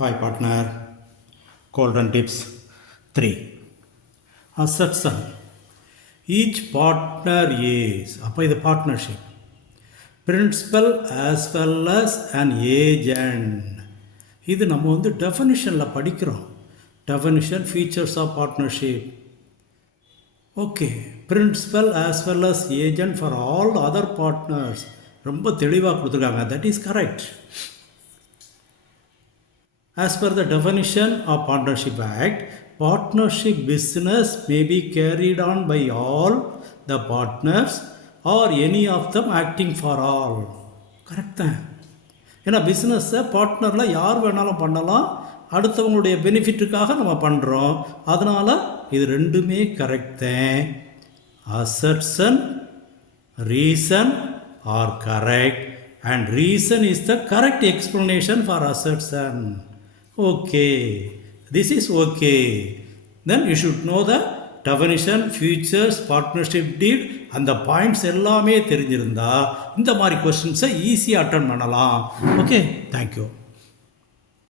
Hi partner, golden tips 3. Assertion. Each partner is, அப்போ இது partnership. Principal as well as an agent. இது நம்ம டெஃபனிஷனில் படிக்கிறோம். Definition, features of partnership. Okay, principal as well as agent for all other partners. ரொம்ப தெளிவாக கொடுத்துருக்காங்க. That is correct. As per the definition of Partnership Act, partnership business may be carried on by all the partners or any of them acting for all. Correct தான். ஏன்னா பிஸ்னஸை பார்ட்னரில் யார் வேணாலும் பண்ணலாம், அடுத்தவங்களுடைய பெனிஃபிட்டுக்காக நம்ம பண்ணுறோம். அதனால் இது ரெண்டுமே கரெக்ட் தான். Assertion, reason are correct and reason is the correct explanation for assertion. Okay, this is okay. Then you should know the definition, features, partnership deed, அந்த பாயிண்ட்ஸ் எல்லாமே தெரிஞ்சிருந்தா இந்த மாதிரி கொஸ்டின்ஸை ஈஸியாக அட்டன் பண்ணலாம். Okay, thank you.